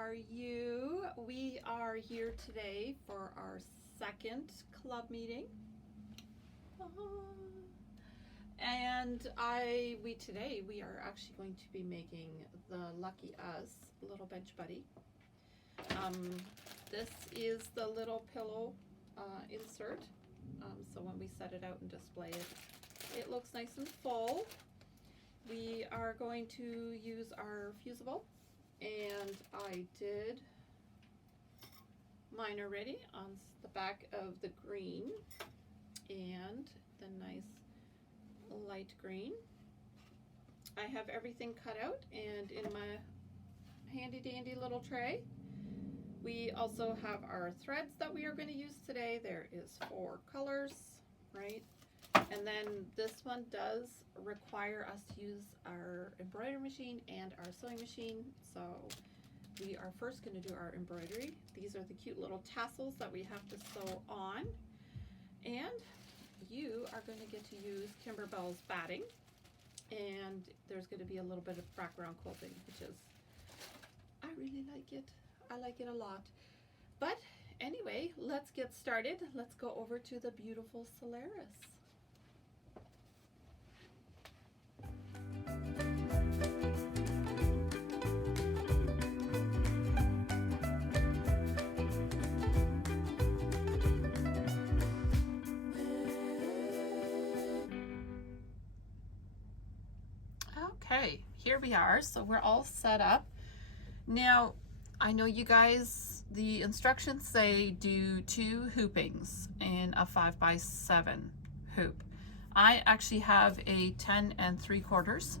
are you? We are here today for our second club meeting. And today we are actually going to be making the Lucky Us little bench buddy. This is the little pillow insert. So when we set it out and display it, it looks nice and full. We are going to use our fusible, and I did mine already on the back of the green and the nice light green. I have everything cut out and in my handy dandy little tray. We also have our threads that we are going to use today. There is 4 colors, right? And then this one does require us to use our embroidery machine and our sewing machine. So we are first going to do our embroidery. These are the cute little tassels that we have to sew on. And you are going to get to use Kimberbell's batting. And there's going to be a little bit of background quilting, which is, I really like it. I like it a lot. But anyway, let's get started. Let's go over to the beautiful Solaris. Okay, here we are. So we're all set up. Now, I know you guys, the instructions say do 2 hoopings in a 5x7 hoop. I actually have a 10 3/4.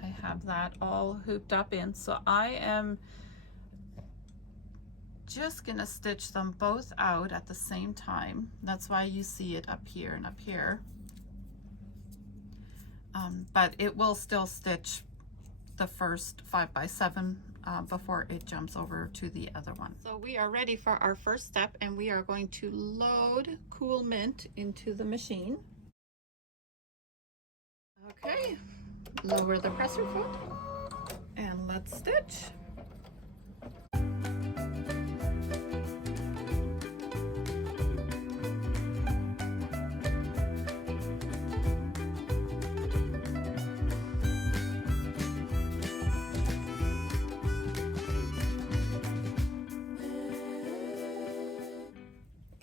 I have that all hooped up in. So I am just gonna stitch them both out at the same time. That's why you see it up here and up here. But it will still stitch the first 5x7 before it jumps over to the other one. So we are ready for our first step, and we are going to load Cool Mint into the machine. Okay, lower the presser foot and let's stitch.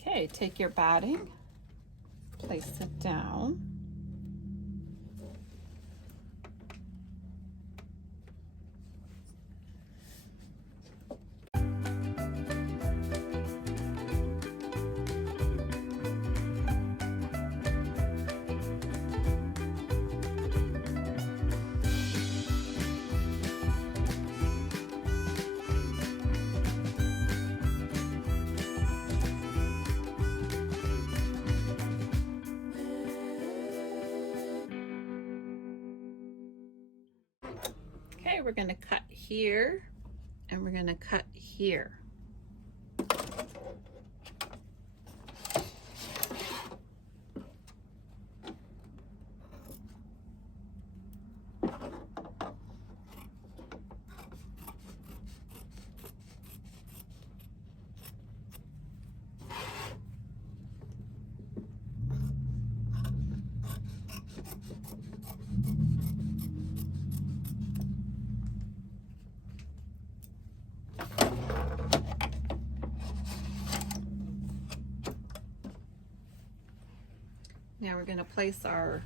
Okay, take your batting, place it down. Okay, we're going to cut here and we're going to cut here. Now we're going to place our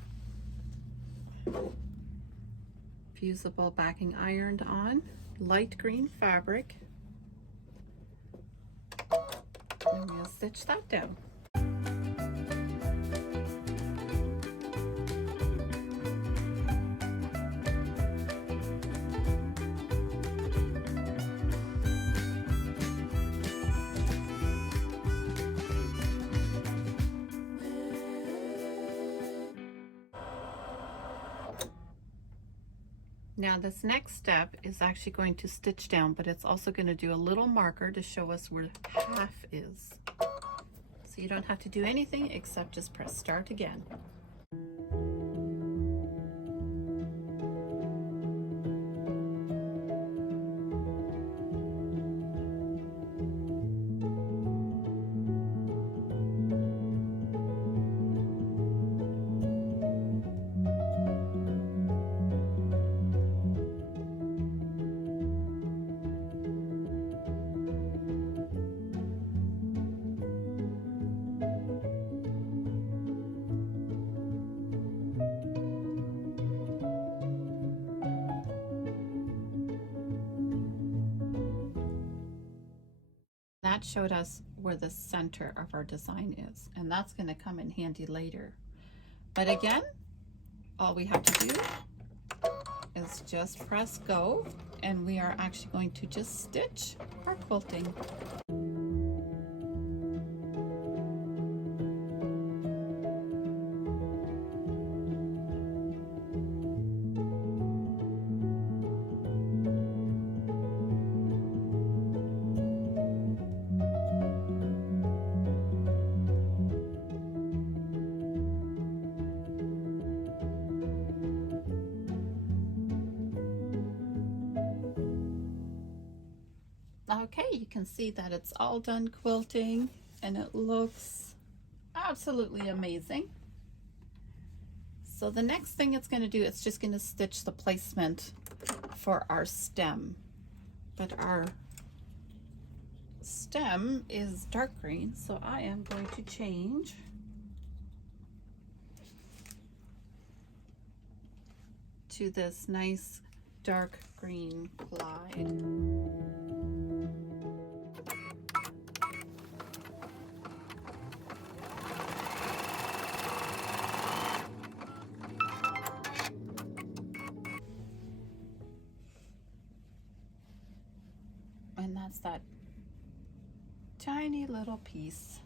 fusible backing iron on light green fabric, and we'll stitch that down. Now this next step is actually going to stitch down, but it's also going to do a little marker to show us where half is. So you don't have to do anything except just press start again. that showed us where the center of our design is, and that's going to come in handy later. But again, all we have to do is just press go, and we are actually going to just stitch our quilting. Okay, you can see that it's all done quilting and it looks absolutely amazing. So the next thing it's going to do, it's just going to stitch the placement for our stem. But our stem is dark green, so I am going to change to this nice dark green glide. And that's that tiny little piece.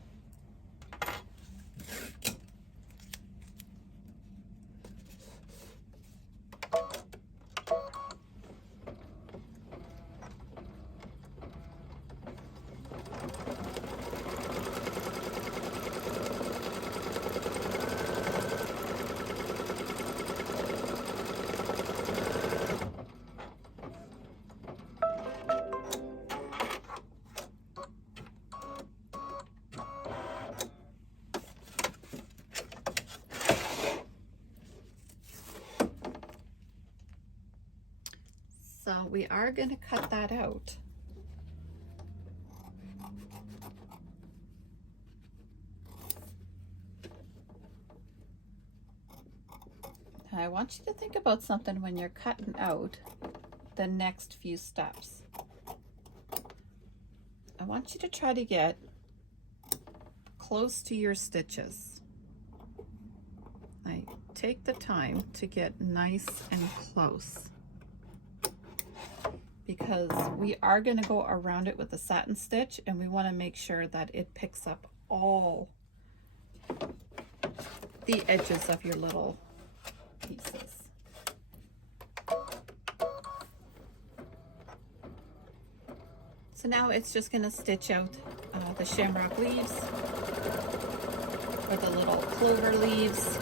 So we are going to cut that out. I want you to think about something when you're cutting out the next few steps. I want you to try to get close to your stitches. Like, take the time to get nice and close, because we are going to go around it with a satin stitch, and we want to make sure that it picks up all the edges of your little pieces. So now it's just going to stitch out the shamrock leaves or the little clover leaves.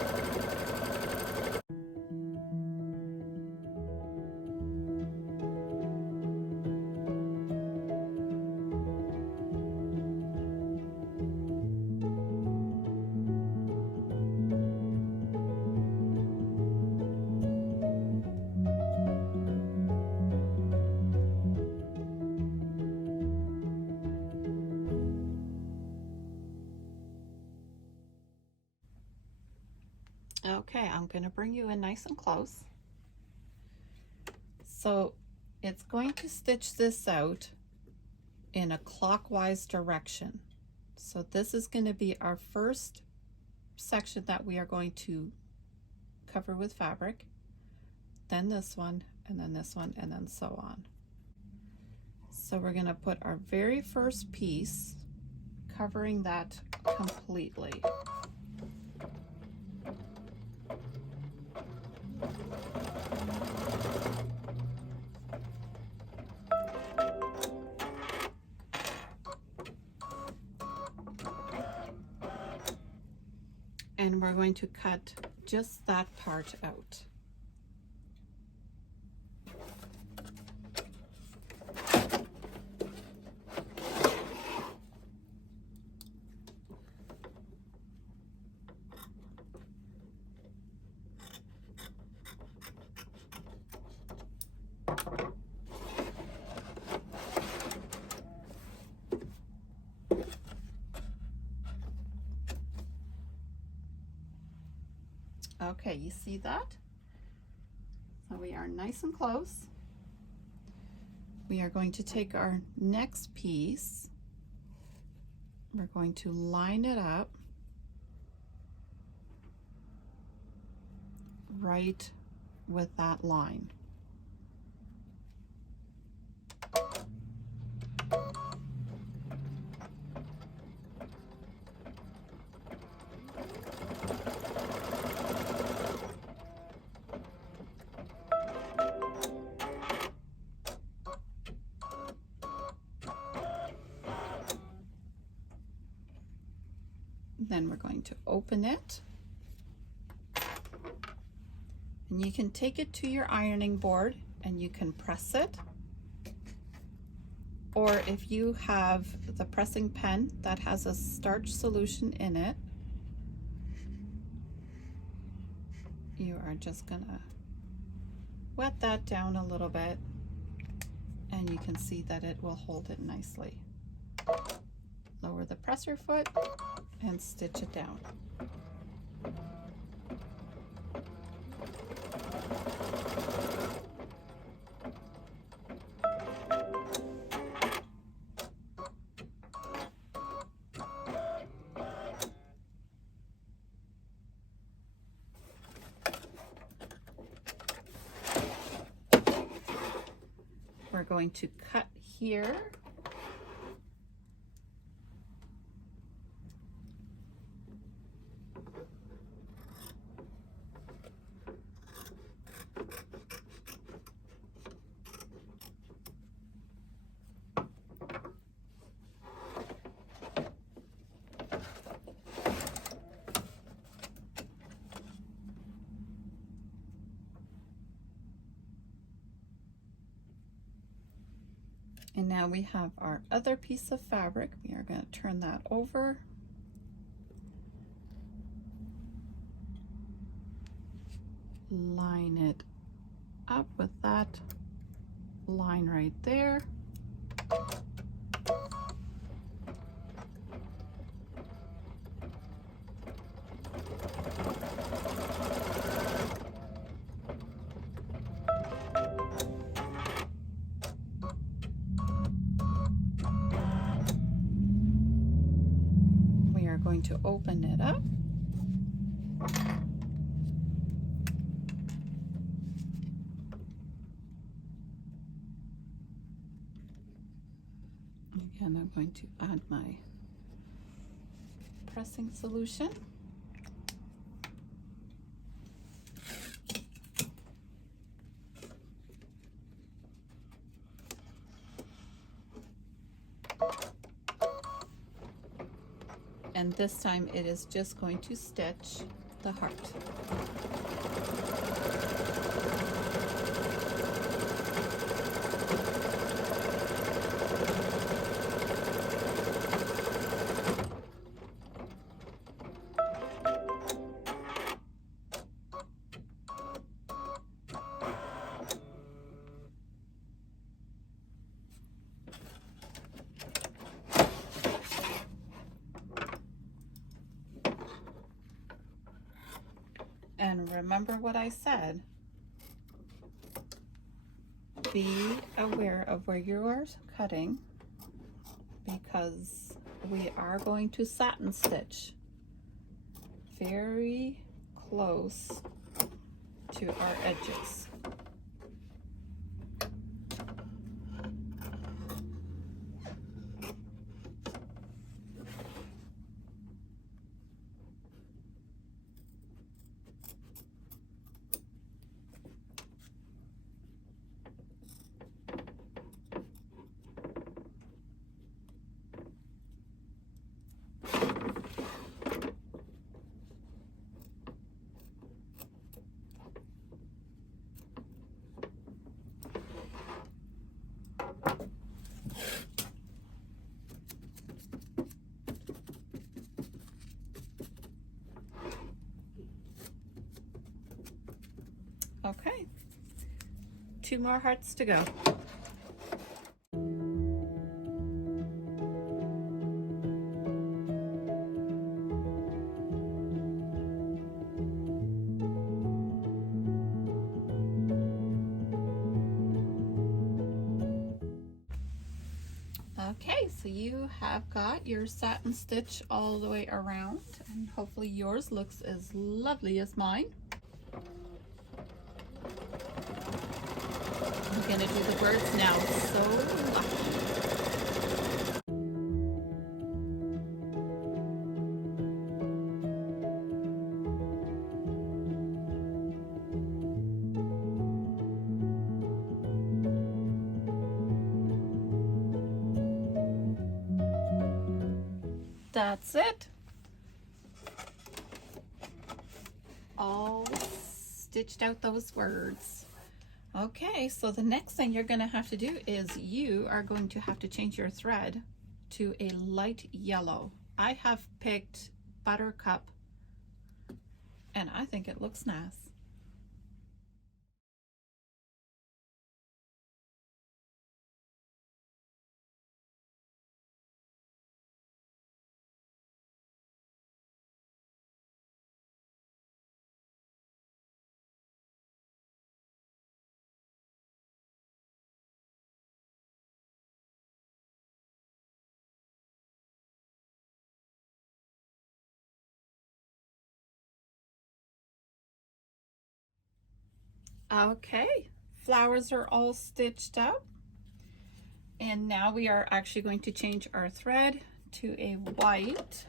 Okay, I'm going to bring you in nice and close. So it's going to stitch this out in a clockwise direction. So this is going to be our first section that we are going to cover with fabric, then this one, and then this one, and then so on. So we're going to put our very first piece covering that completely. And we're going to cut just that part out. Okay, you see that? So we are nice and close. We are going to take our next piece we're going to line it up right with that line. Then we're going to open it, and you can take it to your ironing board and you can press it, or if you have the pressing pen that has a starch solution in it, you are just gonna wet that down a little bit and you can see that it will hold it nicely. Lower the presser foot and stitch it down. We're going to cut here. And now we have our other piece of fabric. We are going to turn that over. Line it up with that line right there. Going to open it up. Again, I'm going to add my pressing solution. And this time it is just going to stitch the heart. And remember what I said, be aware of where you are cutting, because we are going to satin stitch very close to our edges. Okay, 2 more hearts to go. Okay, so you have got your satin stitch all the way around, and hopefully yours looks as lovely as mine. I'm gonna do the birds now. So lucky. That's it. All stitched out those words. Okay, so the next thing you're going to have to do is you are going to have to change your thread to a light yellow. I have picked Buttercup and I think it looks nice. Okay, flowers are all stitched up, and now we are actually going to change our thread to a white.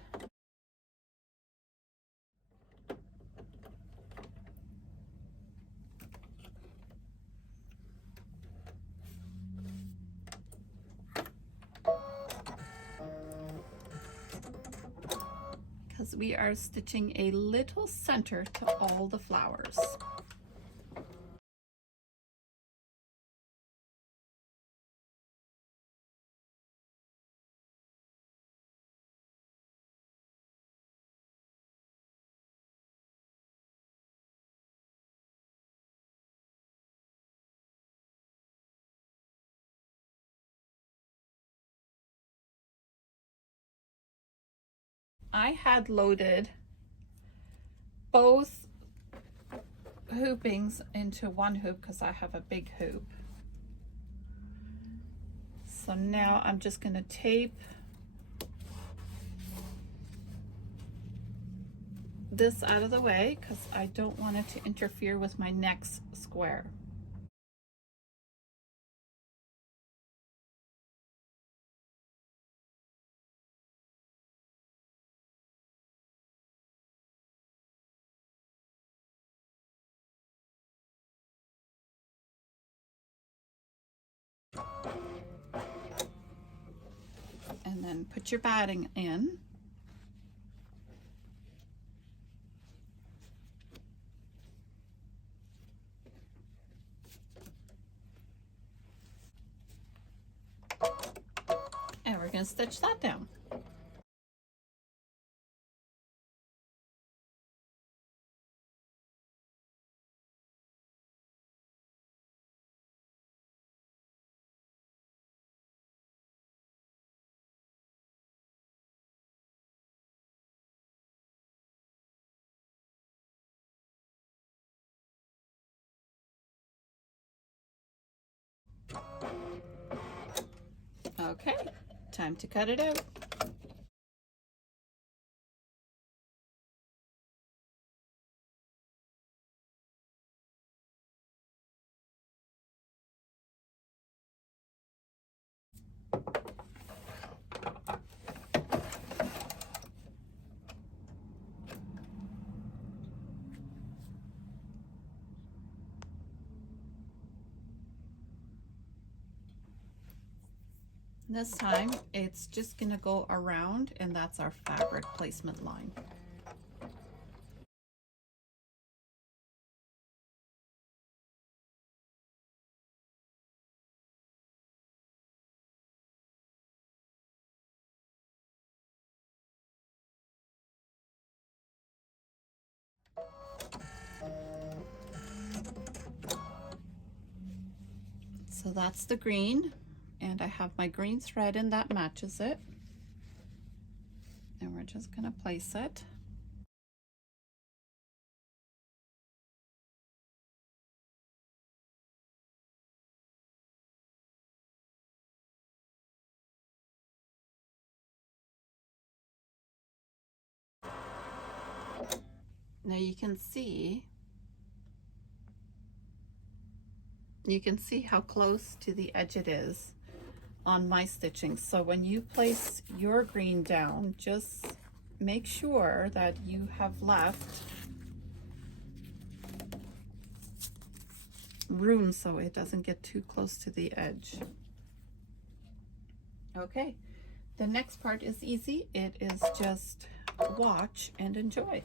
Because we are stitching a little center to all the flowers. I had loaded both hoopings into one hoop because I have a big hoop. So now I'm just going to tape this out of the way because I don't want it to interfere with my next square. And then put your batting in. And we're going to stitch that down. Okay, time to cut it out. This time it's just going to go around, and that's our fabric placement line. So that's the green, and I have my green thread and that matches it. And we're just going to place it. Now you can see how close to the edge it is on my stitching. So when you place your green down, just make sure that you have left room so it doesn't get too close to the edge. Okay, the next part is easy. It is just watch and enjoy.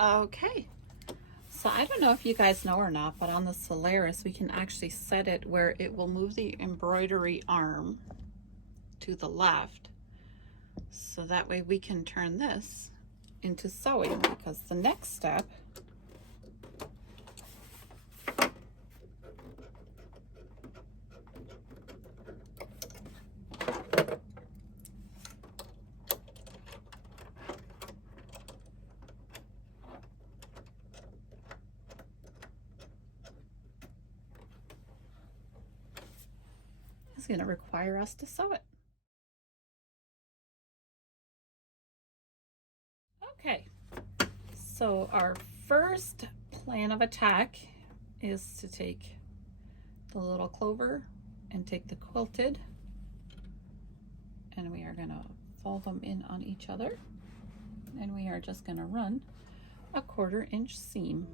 Okay, so I don't know if you guys know or not, but on the Solaris we can actually set it where it will move the embroidery arm to the left, so that way we can turn this into sewing, because the next step is going to require us to sew it. Okay, so our first plan of attack is to take the little clover and take the quilted, and we are going to fold them in on each other, and we are just going to run a 1/4 inch seam.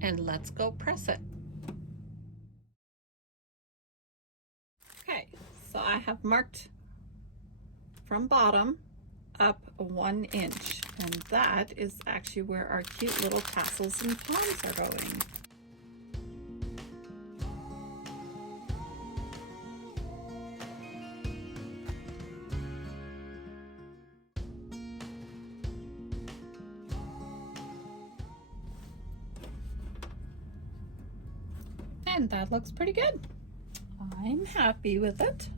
And let's go press it. Okay, so I have marked from bottom up 1 inch, and that is actually where our cute little tassels and palms are going. And that looks pretty good. I'm happy with it.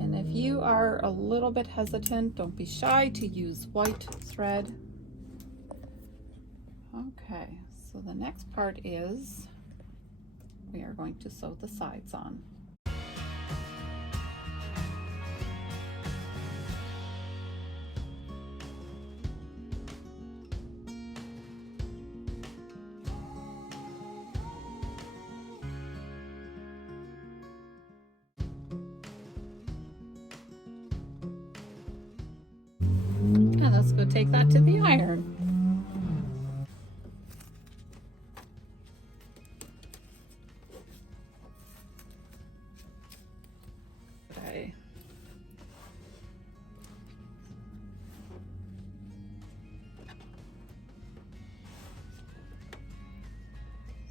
And if you are a little bit hesitant, don't be shy to use white thread. Okay, so the next part is we are going to sew the sides on. And let's go take that to the iron. Okay.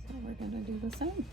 So we're going to do the same.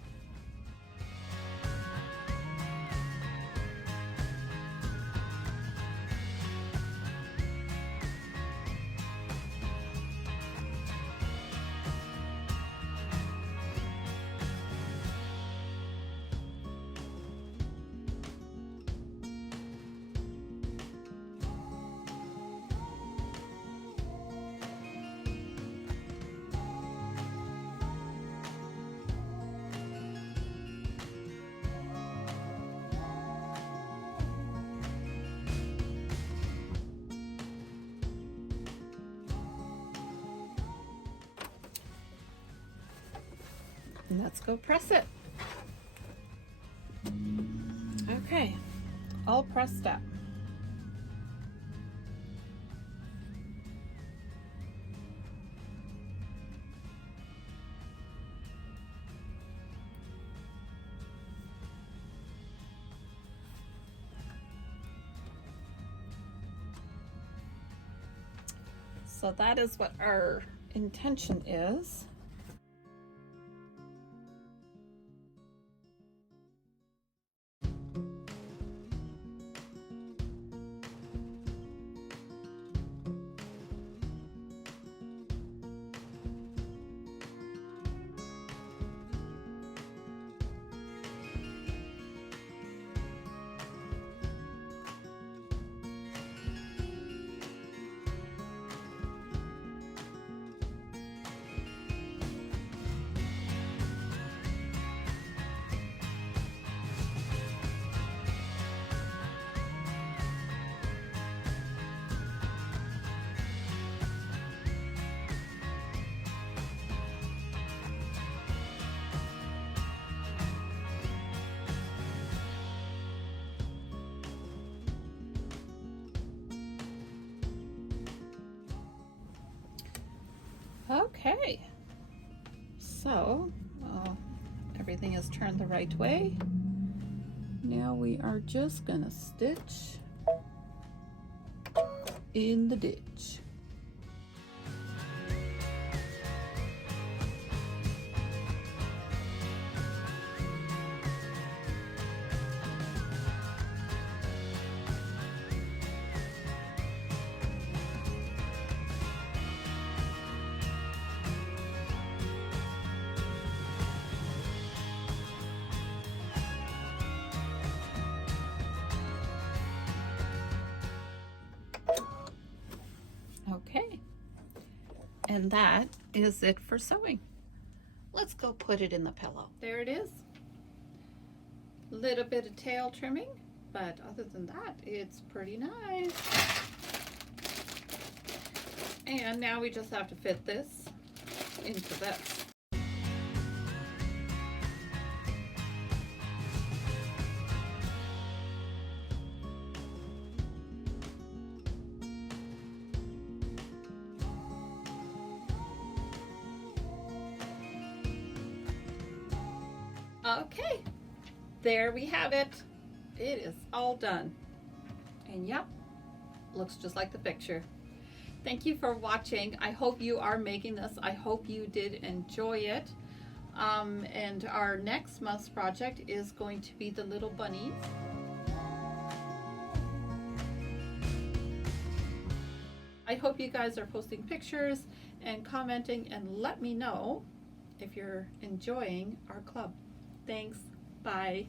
let's go press it. Okay, all pressed up. So that is what our intention is. Okay, so everything is turned the right way. Now we are just gonna stitch in the ditch. Okay, and that is it for sewing. Let's go put it in the pillow. There it is. A little bit of tail trimming, but other than that, it's pretty nice. And now we just have to fit this into this. Okay, there we have it. It is all done. And yep, looks just like the picture. Thank you for watching. I hope you are making this. I hope you did enjoy it. And our next month's project is going to be the little bunnies. I hope you guys are posting pictures and commenting, and let me know if you're enjoying our club. Thanks. Bye.